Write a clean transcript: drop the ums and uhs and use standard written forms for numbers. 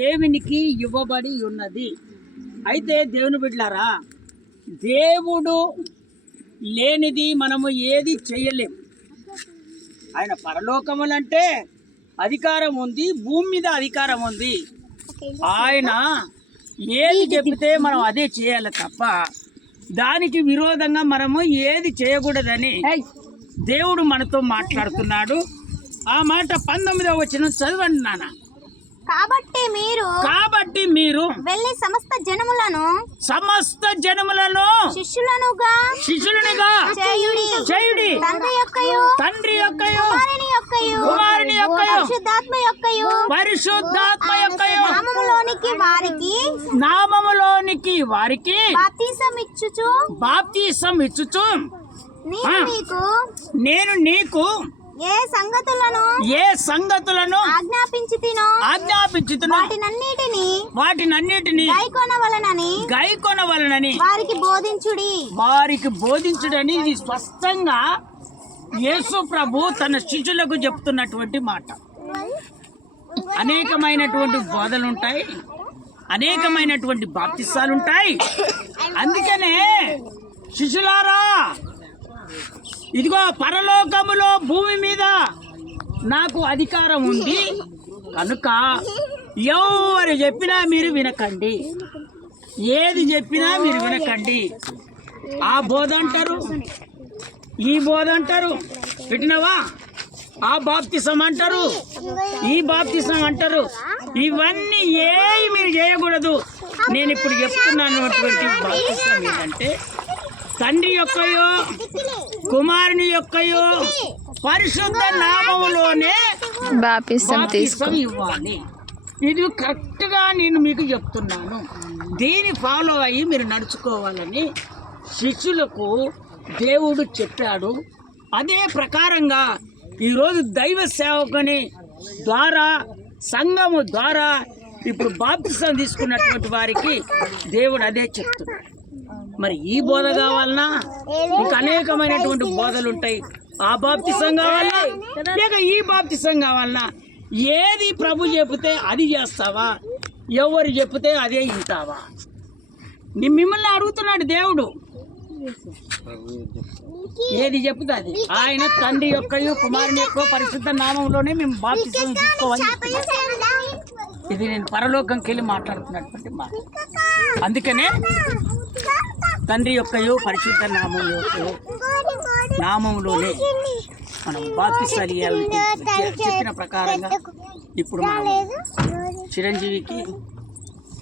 దేవునికి ఇవ్వబడి ఉన్నది. అయితే దేవుని బిడ్డలారా, దేవుడు లేనిది మనము ఏది చేయలేం. ఆయన పరలోకములంటే అధికారం ఉంది, భూమి మీద అధికారం ఉంది. ఆయన ఏది చెబితే మనం అదే చేయాలి తప్ప దానికి విరోధంగా మనము ఏది చేయకూడదని దేవుడు మనతో మాట్లాడుతున్నాడు. ఆ మాట 19వ వచనం చదవండి నాన్న. కాబట్టి మీరు వెళ్ళి సమస్త జనములను శిష్యులనుగా చేయుడి. తండ్రి యొక్కయు కుమారుని యొక్కయు పరిశుద్ధాత్మ యొక్కయు నామములోనికి వారికి బాప్తిసం ఇచ్చుచు నేను నీకు ఏ సంగతులను ఆజ్ఞాపించుతును వాటినన్నిటిని గైకొనవలనని వారికి బోధించుడని ఇది స్పష్టంగా యేసు ప్రభు తన శిష్యులకు చెప్తున్నటువంటి మాట. అనేకమైనటువంటి బోధలుంటాయి, అనేకమైనటువంటి బాప్తిసాలుంటాయి. అందుకనే శిష్యులారా, ఇదిగో పరలోకములో భూమి మీద నాకు అధికారం ఉంది కనుక ఎవరు చెప్పినా మీరు వినకండి, ఏది చెప్పినా మీరు వినకండి. ఆ బోధ అంటారు, ఈ బోధ అంటారు, వింటున్నావా? ఆ బాప్తిసం అంటారు, ఈ బాప్తిసం అంటారు. ఇవన్నీ ఏవి మీరు చేయకూడదు. నేను ఇప్పుడు చెప్తున్నానటువంటి బాప్తిసం ఏంటంటే తండ్రి యొక్కయో కుమారుని యొక్కయో పరిశుద్ధ నామములోనే బాప్తిసం ఇవ్వాలి. ఇది కరెక్ట్గా నేను మీకు చెప్తున్నాను. దీన్ని ఫాలో అయ్యి మీరు నడుచుకోవాలని శిష్యులకు దేవుడు చెప్పాడు. అదే ప్రకారంగా ఈరోజు దైవ సేవకుని ద్వారా, సంఘము ద్వారా ఇప్పుడు బాప్తిసం తీసుకున్నటువంటి వారికి దేవుడు అదే చెప్తున్నాడు. మరి ఈ బోధ కావాలన్నా, ఇంకా అనేకమైనటువంటి బోధలు ఉంటాయి. ఆ బాప్తిసం కావాలన్నా లేక ఈ బాప్తిసం కావాలన్నా, ఏది ప్రభు చెబితే అది చేస్తావా, ఎవరు చెబితే అదే వింటావా? మిమ్మల్ని అడుగుతున్నాడు దేవుడు. ఏది చెప్తే అది. ఆయన తండ్రి యొక్కయు కుమారుని యొక్క పరిశుద్ధ నామంలోనే మేము బాప్తిసం తీసుకోవాలి. ఇది నేను పరలోకంకి వెళ్ళి మాట్లాడుతున్నటువంటి మాట. అందుకనే తండ్రి యొక్కయు పరిశుద్ధ నామంలోనే మనం బాప్తిసాలు ఇవ్వాలని చెప్పిన ప్రకారంగా ఇప్పుడు మనం చిరంజీవికి